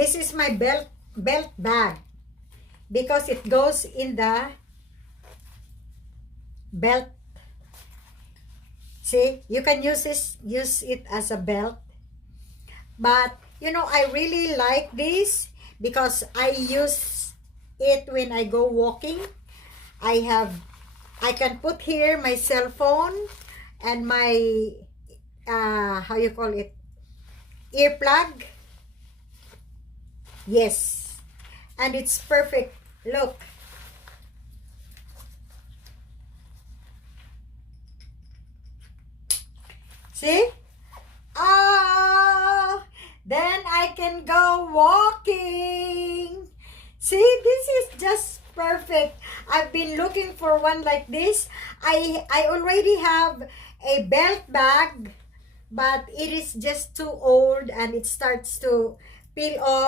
This is my belt bag because it goes in the belt. See, you can use it as a belt. But you know, I really like this because I use it when I go walking. I can put here my cell phone and my how you call it, earplug. Yes, and it's perfect. Look, see? Then I can go walking. See, this is just perfect. I've been looking for one like this. I already have a belt bag, but it is just too old and it starts to peel off.